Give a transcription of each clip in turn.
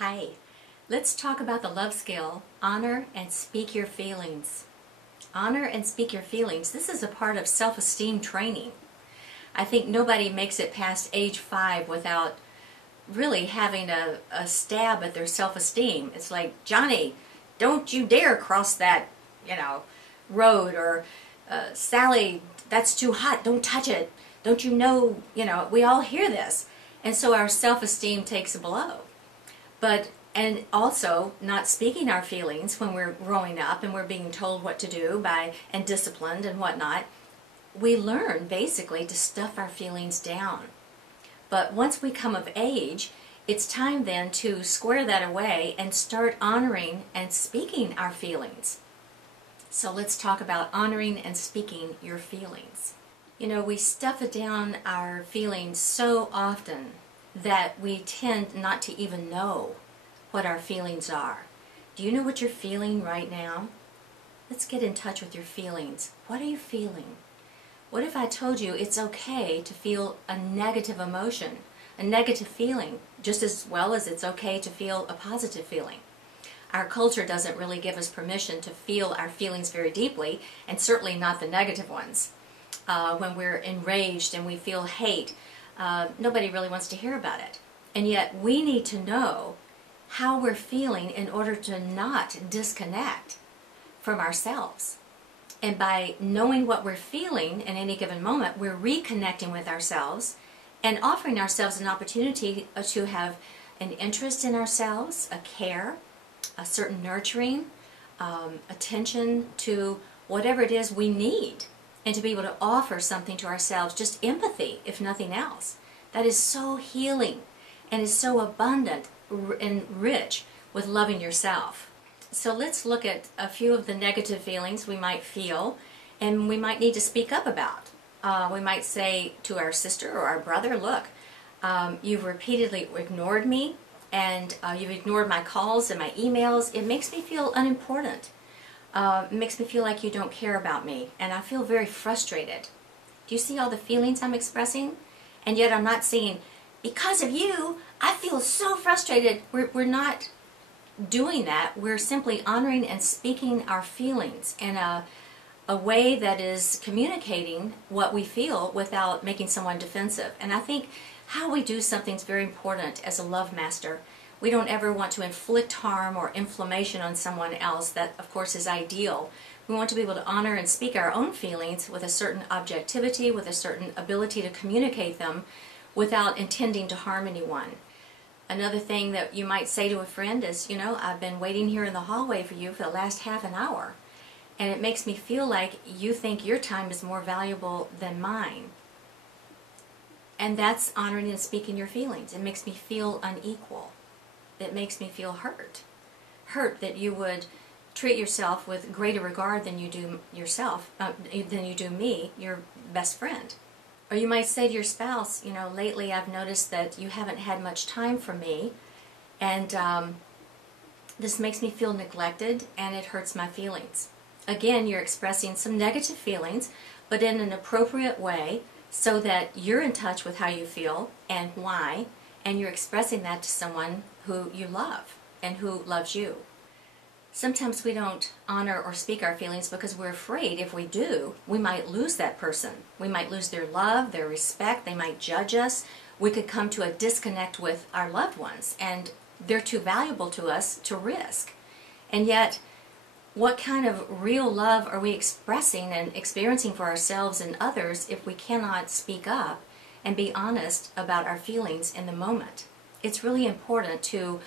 Hi, let's talk about the love skill, honor and speak your feelings. Honor and speak your feelings. This is a part of self-esteem training. I think nobody makes it past age 5 without really having a stab at their self-esteem. It's like, Johnny, don't you dare cross that, road, or Sally, that's too hot, don't touch it. Don't you know, we all hear this. And so our self-esteem takes a blow. And also not speaking our feelings when we're growing up and we're being told what to do and disciplined and whatnot, we learn basically to stuff our feelings down. But once we come of age, it's time then to square that away and start honoring and speaking our feelings. So let's talk about honoring and speaking your feelings. We stuff down our feelings so often that we tend not to even know what our feelings are. Do you know what you're feeling right now? Let's get in touch with your feelings. What are you feeling? What if I told you it's okay to feel a negative emotion, a negative feeling, just as well as it's okay to feel a positive feeling? Our culture doesn't really give us permission to feel our feelings very deeply, and certainly not the negative ones. When we're enraged and we feel hate, nobody really wants to hear about it. And yet we need to know how we're feeling in order to not disconnect from ourselves. And by knowing what we're feeling in any given moment, we're reconnecting with ourselves and offering ourselves an opportunity to have an interest in ourselves, a care, a certain nurturing, attention to whatever it is we need, and to be able to offer something to ourselves, just empathy, if nothing else. That is so healing and is so abundant and rich with loving yourself. So let's look at a few of the negative feelings we might feel and we might need to speak up about. We might say to our sister or our brother, look, you've repeatedly ignored me, and you've ignored my calls and my emails. It makes me feel unimportant. It makes me feel like you don't care about me, and I feel very frustrated. Do you see all the feelings I'm expressing? And yet I'm not saying, because of you, I feel so frustrated. We're not doing that. We're simply honoring and speaking our feelings in a way that is communicating what we feel without making someone defensive. And I think how we do something is very important as a love master. We don't ever want to inflict harm or inflammation on someone else. That, of course, is ideal. We want to be able to honor and speak our own feelings with a certain objectivity, with a certain ability to communicate them without intending to harm anyone. Another thing that you might say to a friend is, I've been waiting here in the hallway for you for the last half an hour, and it makes me feel like you think your time is more valuable than mine. And that's honoring and speaking your feelings. It makes me feel unequal. It makes me feel hurt. Hurt that you would treat yourself with greater regard than you do yourself, than you do me, your best friend. Or you might say to your spouse, lately I've noticed that you haven't had much time for me, and this makes me feel neglected, and it hurts my feelings. Again, you're expressing some negative feelings, but in an appropriate way, so that you're in touch with how you feel and why, and you're expressing that to someone who you love and who loves you. Sometimes we don't honor or speak our feelings because we're afraid if we do, we might lose that person. We might lose their love, their respect, they might judge us. We could come to a disconnect with our loved ones, and they're too valuable to us to risk. And yet, what kind of real love are we expressing and experiencing for ourselves and others if we cannot speak up and be honest about our feelings in the moment? It's really important to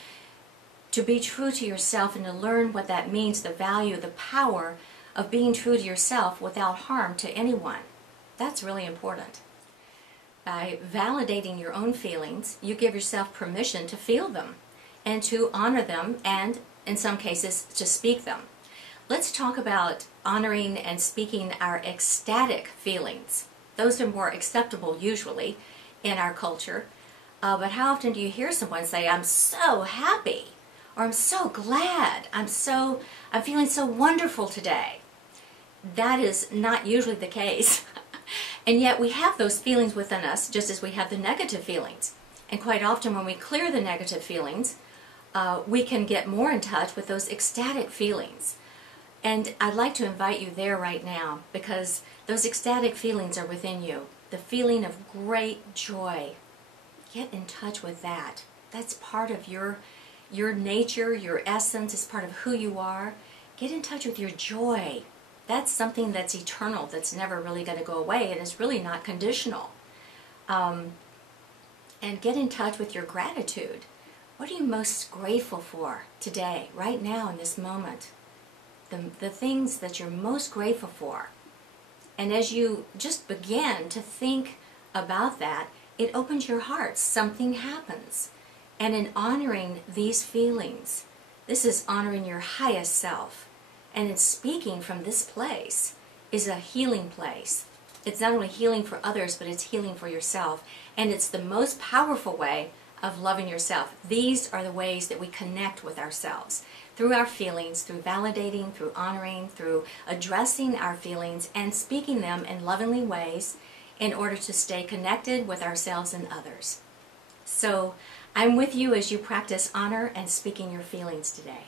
be true to yourself and to learn what that means, the value, the power of being true to yourself without harm to anyone. That's really important. By validating your own feelings, you give yourself permission to feel them and to honor them, and in some cases to speak them. Let's talk about honoring and speaking our ecstatic feelings. Those are more acceptable usually in our culture. But how often do you hear someone say, I'm so happy, or I'm so glad, I'm feeling so wonderful today? That is not usually the case. And yet we have those feelings within us just as we have the negative feelings. And quite often when we clear the negative feelings, we can get more in touch with those ecstatic feelings. And I'd like to invite you there right now, because those ecstatic feelings are within you. The feeling of great joy. Get in touch with that. That's part of your nature, your essence. It's part of who you are. Get in touch with your joy. That's something that's eternal, that's never really going to go away, and is really not conditional. And get in touch with your gratitude. What are you most grateful for today, right now, in this moment? The things that you're most grateful for. And as you just begin to think about that, it opens your heart. Something happens. And in honoring these feelings, this is honoring your highest self. And in speaking from this place is a healing place. It's not only healing for others, but it's healing for yourself. And it's the most powerful way of loving yourself. These are the ways that we connect with ourselves. Through our feelings, through validating, through honoring, through addressing our feelings and speaking them in lovingly ways in order to stay connected with ourselves and others. So I'm with you as you practice honor and speaking your feelings today.